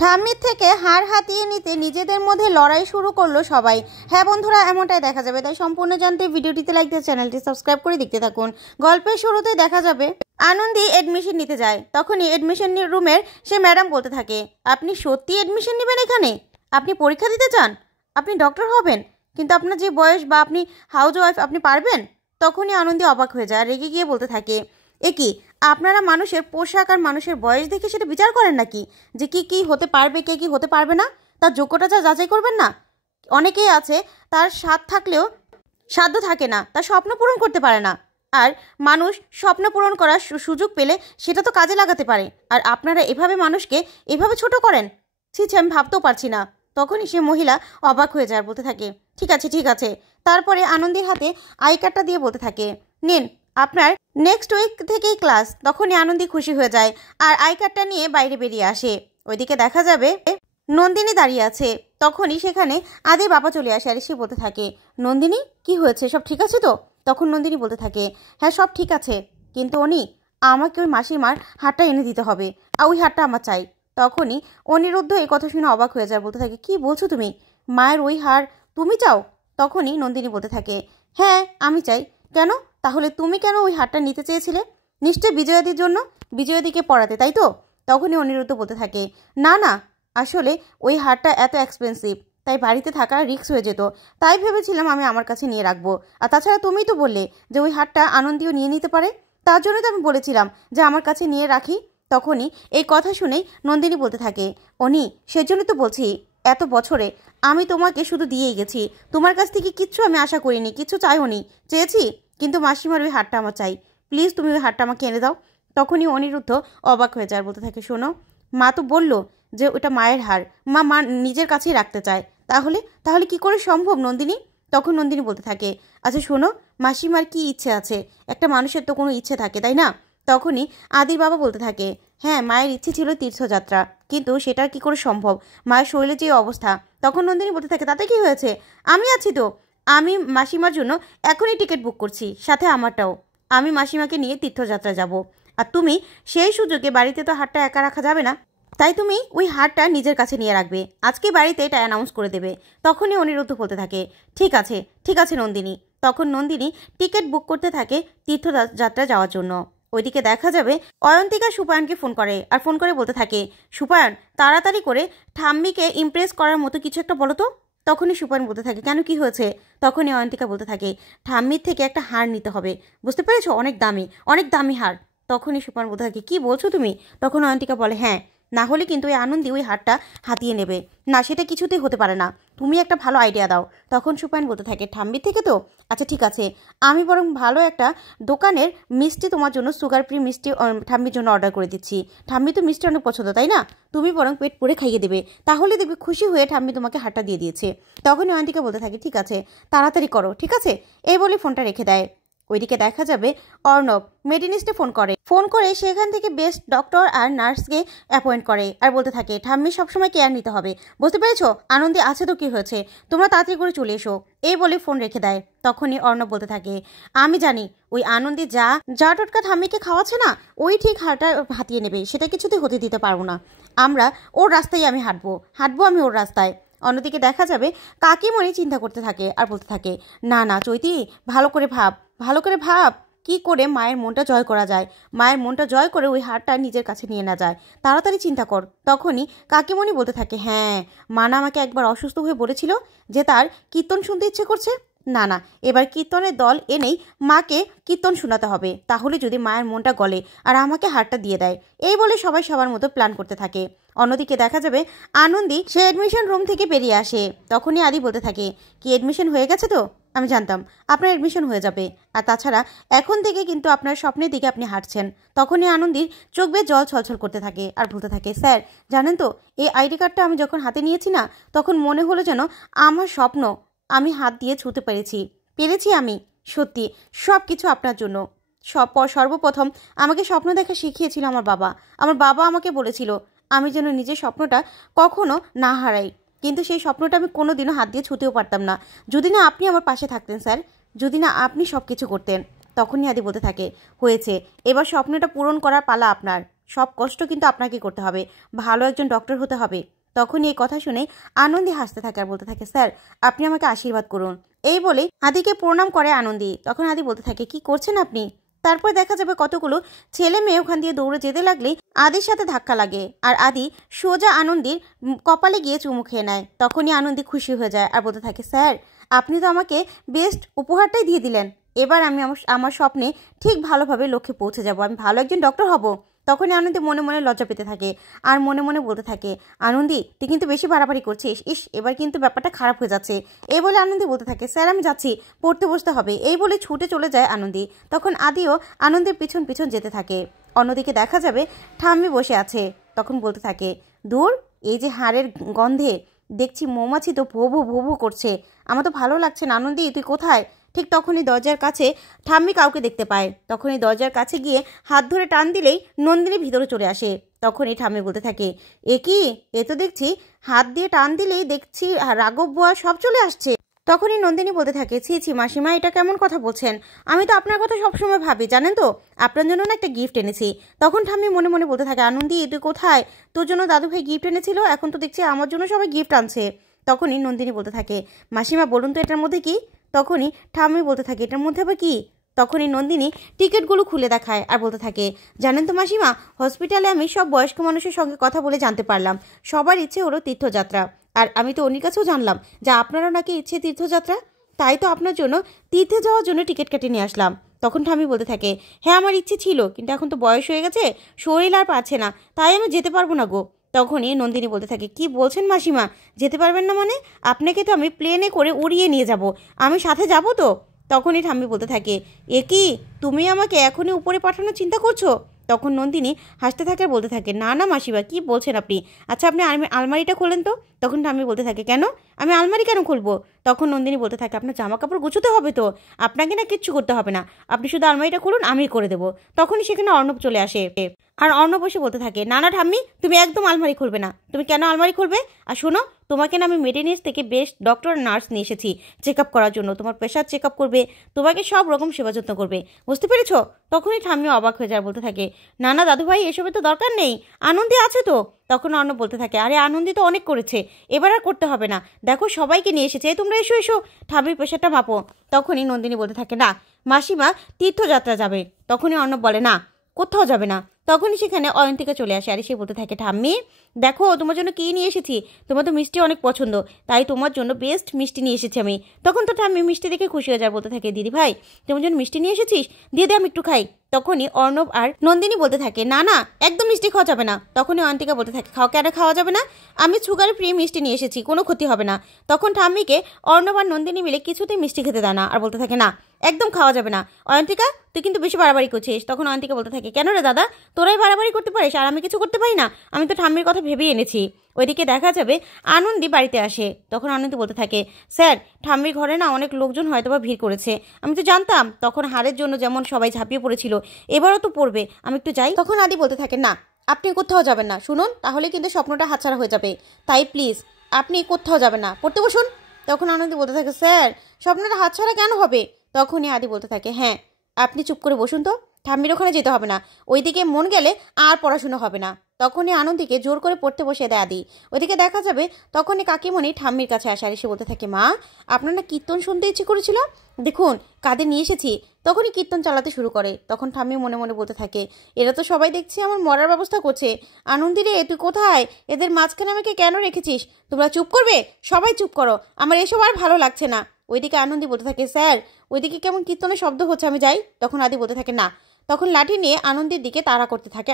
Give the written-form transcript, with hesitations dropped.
ঠাম্মির থেকে হার হাতিয়ে নিতে নিজেদের মধ্যে লড়াই শুরু করলো সবাই। হ্যাঁ বন্ধুরা, এমনটাই দেখা যাবে, তাই সম্পূর্ণ জানতে ভিডিওটিতে লাইক দিয়ে চ্যানেলটি সাবস্ক্রাইব করে দেখতে থাকুন। গল্পের শুরুতে দেখা যাবে আনন্দী এডমিশন নিতে যায়। তখনই এডমিশন রুমের সে ম্যাডাম বলতে থাকে, আপনি সত্যি এডমিশন নেবেন এখানে? আপনি পরীক্ষা দিতে চান? আপনি ডক্টর হবেন? কিন্তু আপনার যে বয়স বা আপনি হাউস ওয়াইফ, আপনি পারবেন? তখনই আনন্দী অবাক হয়ে যায়, রেগে গিয়ে বলতে থাকে, এ কি আপনারা মানুষের পোশাক আর মানুষের বয়স দেখে সেটা বিচার করেন নাকি? যে কি হতে পারবে, কে কি হতে পারবে না, তার যোগ্যতা যাচাই করবেন না? অনেকেই আছে তার স্বাদ থাকলেও সাধ্য থাকে না, তার স্বপ্ন পূরণ করতে পারে না। আর মানুষ স্বপ্ন পূরণ করার সুযোগ পেলে সেটা তো কাজে লাগাতে পারে। আর আপনারা এভাবে মানুষকে এভাবে ছোট করেন, ছি, আমি ভাবতেও পারছি না। তখনই সে মহিলা অবাক হয়ে যায়, বলতে থাকে, ঠিক আছে ঠিক আছে। তারপরে আনন্দীর হাতে আই কার্ডটা দিয়ে বলতে থাকে, নিন আপনার নেক্সট উইক থেকেই ক্লাস। তখনই আনন্দী খুশি হয়ে যায় আর আই কার্ডটা নিয়ে বাইরে বেরিয়ে আসে। ওইদিকে দেখা যাবে নন্দিনী দাঁড়িয়ে আছে। তখনই সেখানে আদির বাবা চলে আসে আর সে বলতে থাকে, নন্দিনী কি হয়েছে, সব ঠিক আছে তো? তখন নন্দিনী বলতে থাকে, হ্যাঁ সব ঠিক আছে, কিন্তু উনি আমাকে ওই মাসিমার হারটা এনে দিতে হবে আর ওই হারটা আমার চাই। তখনই অনিরুদ্ধ এই কথা শুনে অবাক হয়ে যায়, বলতে থাকে, কি বলছো তুমি? মায়ের ওই হার তুমি চাও? তখনই নন্দিনী বলতে থাকে, হ্যাঁ আমি চাই। কেন? তাহলে তুমি কেন ওই হারটা নিতে চেয়েছিলে? নিশ্চয় বিজয়াদির জন্য, বিজয়াদিকে পড়াতে, তাই তো? তখনই অনিরুদ্ধ বলতে থাকে, না না, আসলে ওই হারটা এত এক্সপেন্সিভ, তাই বাড়িতে থাকা রিস্ক হয়ে যেত, তাই ভেবেছিলাম আমি আমার কাছে নিয়ে রাখবো। আর তাছাড়া তুমিই তো বললে যে ওই হারটা আনন্দীও নিয়ে নিতে পারে, তার জন্য তো আমি বলেছিলাম যে আমার কাছে নিয়ে রাখি। তখনই এই কথা শুনেই নন্দিনী বলতে থাকে, অনি সেজন্য তো বলছি, এত বছরে আমি তোমাকে শুধু দিয়েই গেছি, তোমার কাছ থেকে কিচ্ছু আমি আশা করিনি, কিচ্ছু চাইও নি, চেয়েছি কিন্তু মাসিমার ওই হারটা আমার চাই, প্লিজ তুমি ওই হারটা আমাকে এনে দাও। তখনই অনিরুদ্ধ অবাক হয়ে যায়, বলতে থাকে, শোনো, মা তো বললো যে ওটা মায়ের হার, মা নিজের কাছেই রাখতে চায়, তাহলে তাহলে কি করে সম্ভব নন্দিনী? তখন নন্দিনী বলতে থাকে, আচ্ছা শোনো, মাসিমার কি ইচ্ছে আছে? একটা মানুষের তো কোনো ইচ্ছে থাকে, তাই না? তখনই আদির বাবা বলতে থাকে, হ্যাঁ মায়ের ইচ্ছে ছিল তীর্থযাত্রা, কিন্তু সেটা কি করে সম্ভব, মায়ের শরীরে যে অবস্থা। তখন নন্দিনী বলতে থাকে, তাতে কি হয়েছে, আমি আছি তো, আমি মাসিমার জন্য এখনই টিকিট বুক করছি, সাথে আমারটাও। আমি মাসিমাকে নিয়ে তীর্থযাত্রা যাব, আর তুমি সেই সুযোগে বাড়িতে তো হারটা একা রাখা যাবে না, তাই তুমি ওই হারটা নিজের কাছে নিয়ে রাখবে, আজকে বাড়িতে এটা অ্যানাউন্স করে দেবে। তখনই অনিরুদ্ধ বলতে থাকে, ঠিক আছে ঠিক আছে নন্দিনী। তখন নন্দিনী টিকিট বুক করতে থাকে তীর্থযাত্রা যাওয়ার জন্য। ওইদিকে দেখা যাবে অয়ন্তিকা সুপায়নকে ফোন করে আর ফোন করে বলতে থাকে, সুপায়ন তাড়াতাড়ি করে ঠাম্মিকে ইমপ্রেস করার মতো কিছু একটা বলো তো। তখনই সুপায়ন বলতে থাকে, কেন কি হয়েছে? তখনই অয়ন্তিকা বলতে থাকে, ঠাম্মির থেকে একটা হার নিতে হবে, বুঝতে পেরেছো, অনেক দামি হার। তখনই সুপায়ন বলতে থাকে, কি বলছো তুমি? তখন অয়ন্তিকা বলে, হ্যাঁ, না হলে কিন্তু ওই আনন্দী ওই হারটা হাতিয়ে নেবে না, সেটা কিছুতেই হতে পারে না, তুমি একটা ভালো আইডিয়া দাও। তখন সুপায়ন বলতে থাকে, ঠাম্মির থেকে তো? আচ্ছা ঠিক আছে, আমি বরং ভালো একটা দোকানের মিষ্টি তোমার জন্য, সুগার ফ্রি মিষ্টি ঠাম্মির জন্য অর্ডার করে দিচ্ছি। ঠাম্মি তো মিষ্টি অনেক পছন্দ, তাই না? তুমি বরং পেট পুরে খাইয়ে দেবে, তাহলে দেখবে খুশি হয়ে ঠাম্মি তোমাকে হারটা দিয়ে দিয়েছে। তখনই অয়ন্তিকা বলতে থাকে, ঠিক আছে তাড়াতাড়ি করো, ঠিক আছে। এই বলে ফোনটা রেখে দেয়। ওইদিকে দেখা যাবে অর্ণব মেডিনিস্টে ফোন করে সেখান থেকে বেস্ট ডক্টর আর নার্সকে অ্যাপয়েন্ট করে আর বলতে থাকে, ঠাম্মি সবসময় কেয়ার নিতে হবে, বুঝতে পেরেছো? আনন্দী আছে তো কি হয়েছে, তোমরা তাড়াতাড়ি করে চলে এসো। এই বলে ফোন রেখে দেয়। তখনই অর্ণব বলতে থাকে, আমি জানি ওই আনন্দী যা টোটকা ঠাম্মিকে খাওয়াচ্ছে না, ওই ঠিক হারটা হাতিয়ে নেবে, সেটা কিছুতেই হতে দিতে পারবো না। আমরা ওর রাস্তায় আমি হাঁটবো আমি ওর রাস্তায়। অন্যদিকে দেখা যাবে কাকিমণি চিন্তা করতে থাকে আর বলতে থাকে, না না চৈতি, ভালো করে ভাব কি করে মায়ের মনটা জয় করা যায়, মায়ের মনটা জয় করে ওই হারটা নিজের কাছে নিয়ে না যায়, তাড়াতাড়ি চিন্তা কর। তখনই কাকিমণি বলতে থাকে, হ্যাঁ মানা আমাকে একবার অসুস্থ হয়ে বলেছিল যে তার কীর্তন শুনতে ইচ্ছে করছে, না এবার কীর্তনের দল এনেই মাকে কীর্তন শোনাতে হবে, তাহলে যদি মায়ের মনটা গলে আর আমাকে হারটা দিয়ে দেয়। এই বলে সবাই সবার মতো প্ল্যান করতে থাকে। অন্যদিকে দেখা যাবে আনন্দী সে এডমিশন রুম থেকে বেরিয়ে আসে। তখনই আদি বলতে থাকে, কি এডমিশন হয়ে গেছে তো? আমি জানতাম আপনার এডমিশন হয়ে যাবে, আর তাছাড়া এখন থেকে কিন্তু আপনার স্বপ্নের দিকে আপনি হাঁটছেন। তখনই আনন্দীর চোখ বেয়ে জল ছলছল করতে থাকে আর বলতে থাকে, স্যার জানেন তো, এই আইডি কার্ডটা আমি যখন হাতে নিয়েছি না, তখন মনে হলো যেন আমার স্বপ্ন আমি হাত দিয়ে ছুঁতে পেরেছি আমি। সত্যি সব কিছু আপনার জন্য। সর্বপ্রথম আমাকে স্বপ্ন দেখা শিখিয়েছিল আমার বাবা আমাকে বলেছিল আমি যেন নিজের স্বপ্নটা কখনো না হারাই, কিন্তু সেই স্বপ্নটা আমি কোনোদিনও হাত দিয়ে ছুঁতেও পারতাম না, যদি না আপনি আমার পাশে থাকতেন স্যার, যদি না আপনি সব কিছু করতেন। তখনই আদি বলতে থাকে, হয়েছে, এবার স্বপ্নটা পূরণ করার পালা আপনার। সব কষ্ট কিন্তু আপনাকে করতে হবে, ভালো একজন ডক্টর হতে হবে। তখনই এই কথা শুনে আনন্দী হাসতে থাকে আর বলতে থাকে, স্যার আপনি আমাকে আশীর্বাদ করুন। এই বলেই আদিকে প্রণাম করে আনন্দী। তখন আদি বলতে থাকে, কি করছেন আপনি? তারপর দেখা যাবে কতগুলো ছেলে মেয়ে ওখান দিয়ে দৌড়ে যেতে লাগলেই আদির সাথে ধাক্কা লাগে আর আদি সোজা আনন্দীর কপালে গিয়ে চুমু খেয়ে নেয়। তখনই আনন্দী খুশি হয়ে যায় আর বলতে থাকে, স্যার আপনি তো আমাকে বেস্ট উপহারটাই দিয়ে দিলেন, এবার আমি আমার স্বপ্নে ঠিক ভালোভাবে লক্ষ্যে পৌঁছে যাব, আমি ভালো একজন ডক্টর হব। তখনই আনন্দী মনে মনে লজ্জা পেতে থাকে আর মনে মনে বলতে থাকে, আনন্দী তুই কিন্তু বেশি বাড়াবাড়ি করছিস, ইস এবার কিন্তু ব্যাপারটা খারাপ হয়ে যাচ্ছে। এই বলে আনন্দী বলতে থাকে, স্যার আমি যাচ্ছি, পড়তে বসতে হবে। এই বলে ছুটে চলে যায় আনন্দী। তখন আদিও আনন্দের পিছন পিছন যেতে থাকে। অন্যদিকে দেখা যাবে ঠাম্মি বসে আছে। তখন বলতে থাকে, দূর এই যে হাড়ের গন্ধে দেখছি মৌমাছি তো ভো ভো ভো ভো করছে, আমার তো ভালো লাগছে না। আনন্দী তুই কোথায়? ঠিক তখনই দরজার কাছে ঠাম্মি কাউকে দেখতে পায়। তখনই দরজার কাছে গিয়ে হাত ধরে টান দিলেই নন্দিনী ভিতরে চলে আসে। তখনই ঠাম্মি বলতে থাকে, এ কি, এ তো দেখছি হাত দিয়ে টান দিলেই দেখছি রাঘব বুয়া সব চলে আসছে। তখনই নন্দিনী বলতে থাকে, ছি ছি মাসিমা এটা কেমন কথা বলছেন, আমি তো আপনার কথা সবসময় ভাবি জানেন তো, আপনার জন্য না একটা গিফট এনেছি। তখন ঠাম্মি মনে মনে বলতে থাকে, আনন্দী তুই কোথায়, তোর জন্য দাদুভাই গিফট এনেছিল, এখন তো দেখছি আমার জন্য সবাই গিফট আনছে। তখনই নন্দিনী বলতে থাকে, মাসিমা বলুন তো এটার মধ্যে কি? তখনই ঠাম্মি বলতে থাকে, এটার মধ্যে আবার কি? তখনই নন্দিনী টিকিটগুলো খুলে দেখায় আর বলতে থাকে, জানেন তো মাসিমা, হসপিটালে আমি সব বয়স্ক মানুষের সঙ্গে কথা বলে জানতে পারলাম সবার ইচ্ছে হলো তীর্থযাত্রা। আর আমি তো অন্যের কাছেও জানলাম যে আপনারও নাকি ইচ্ছে তীর্থযাত্রা, তাই তো আপনার জন্য তীর্থে যাওয়ার জন্য টিকিট কেটে নিয়ে আসলাম। তখন ঠাম্মি বলতে থাকে, হ্যাঁ আমার ইচ্ছে ছিল, কিন্তু এখন তো বয়স হয়ে গেছে, শরীর আর পারছে না, তাই আমি যেতে পারবো না গো। তখনই নন্দিনী বলতে থাকে, কি বলছেন মাসিমা, যেতে পারবেন না মানে? আপনাকে তো আমি প্লেনে করে উড়িয়ে নিয়ে যাব, আমি সাথে যাব তো। তখনই ঠাম্মি বলতে থাকে, এ কি, তুমি আমাকে এখনই উপরে পাঠানোর চিন্তা করছো? তখন নন্দিনী হাসতে থাকে আর বলতে থাকে, না না মাসিমা কি বলছেন আপনি, আচ্ছা আপনি আলমারিটা খোলেন তো। তখন ঠাম্মি বলতে থাকে, কেন, আমি আলমারি কেন খুলবো? তখন নন্দিনী বলতে থাকে, আপনার জামা কাপড় গুছোতে হবে তো, আপনাকে না কিচ্ছু করতে হবে না, আপনি শুধু আলমারিটা খুলুন, আমি করে দেবো। তখনই সেখানে অর্ণব চলে আসে আর অর্ণব বসে বলতে থাকে, না না ঠাম্মি তুমি একদম আলমারি খুলবে না, তুমি কেন আলমারি খুলবে? আর শোনো, তোমাকে না আমি মেডিনিস থেকে বেস্ট ডক্টর নার্স নিয়ে এসেছি চেক আপ করার জন্য, তোমার প্রেশার চেক আপ করবে, তোমাকে সব রকম সেবা যত্ন করবে, বুঝতে পেরেছো? তখনই ঠাম্মি অবাক হয়ে যায়, বলতে থাকে, না না দাদু ভাই এসবের তো দরকার নেই, আনন্দী আছে তো। তখন অর্ণব বলতে থাকে, আরে আনন্দী তো অনেক করেছে, এবার আর করতে হবে না, দেখো সবাইকে নিয়ে এসেছে, তোমরা এসো এসো, ঠাম্মির প্রেশারটা মাপো। তখনই নন্দিনী বলতে থাকে, না মাসিমা তীর্থযাত্রা যাবে। তখনই অর্ণব বলে, না কোথাও যাবে না। তখনই সেখানে অয়ন্তিকা চলে আসে আর সে বলতে থাকে, ঠাম্মি দেখো তোমার জন্য কী নিয়ে এসেছি, তোমার তো মিষ্টি অনেক পছন্দ, তাই তোমার জন্য বেস্ট মিষ্টি নিয়ে এসেছি আমি। তখন তো ঠাম্মি মিষ্টি দেখে খুশি হয়ে যায়, বলতে থাকে, দিদি ভাই তোমার জন্য মিষ্টি নিয়ে এসেছিস, দিয়ে দে আমি একটু খাই। তখনই অর্ণব আর নন্দিনী বলতে থাকে, না না একদম মিষ্টি খাওয়া যাবে না। তখনই অয়ন্তিকা বলতে থাকে, কেন খাওয়া যাবে না, আমি সুগার ফ্রি মিষ্টি নিয়ে এসেছি, কোনো ক্ষতি হবে না। তখন ঠাম্মিকে অর্ণব আর নন্দিনী মিলে কিছুতেই মিষ্টি খেতে দেয় না আর বলতে থাকে, না একদম খাওয়া যাবে না, অয়ন্তিকা তুই কিন্তু বেশি বাড়াবাড়ি করছিস। তখন অয়ন্তিকা বলতে থাকে, কেন রে দাদা, তোরাই বাড়াবাড়ি করতে পারিস আর আমি কিছু করতে পারি না, আমি তো ঠাম্মির কথা ভেবেই এনেছি। ওইদিকে দেখা যাবে আনন্দী বাড়িতে আসে। তখন আনন্দী বলতে থাকে, স্যার ঠাম্মির ঘরে না অনেক লোকজন হয়তো বা ভিড় করেছে, আমি তো জানতাম তখন হারের জন্য যেমন সবাই ঝাঁপিয়ে পড়েছিল, এবারও তো পড়বে, আমি একটু যাই। তখন আদি বলতে থাকে, না আপনি কোথাও যাবেন না, শুনুন তাহলে কিন্তু স্বপ্নটা হাতছাড়া হয়ে যাবে, তাই প্লিজ আপনি কোথাও যাবেন না, পড়তে বসুন। তখন আনন্দী বলতে থাকে, স্যার স্বপ্নটা হাতছাড়া কেন হবে? তখনই আদি বলতে থাকে, হ্যাঁ আপনি চুপ করে বসুন তো, ঠাম্মির ওখানে যেতে হবে না, ওইদিকে মন গেলে আর পড়াশুনো হবে না। তখনই আনন্দীকে জোর করে পড়তে বসে দেয় আদি। ওইদিকে দেখা যাবে তখনই কাকিমণি ঠাম্মির কাছে আসে আর এসে বলতে থাকে, মা আপনার না কীর্তন শুনতে ইচ্ছে করেছিল, দেখুন কাদের নিয়ে এসেছি। তখনই কীর্তন চালাতে শুরু করে। তখন ঠাম্মি মনে মনে বলতে থাকে, এরা তো সবাই দেখছি আমার মরার ব্যবস্থা করছে, আনন্দী রে তুই কোথায়, এদের মাঝখানে আমাকে কেন রেখেছিস, তোমরা চুপ করবে, সবাই চুপ করো, আমার এসব আর ভালো লাগছে না। ওইদিকে আনন্দী বলতে থাকে, স্যার ওইদিকে কেমন কীর্তনের শব্দ হচ্ছে, আমি যাই। তখন আদি বলতে থাকে, না। তখন লাঠি নিয়ে আনন্দীর দিকে তাড়া করতে থাকে।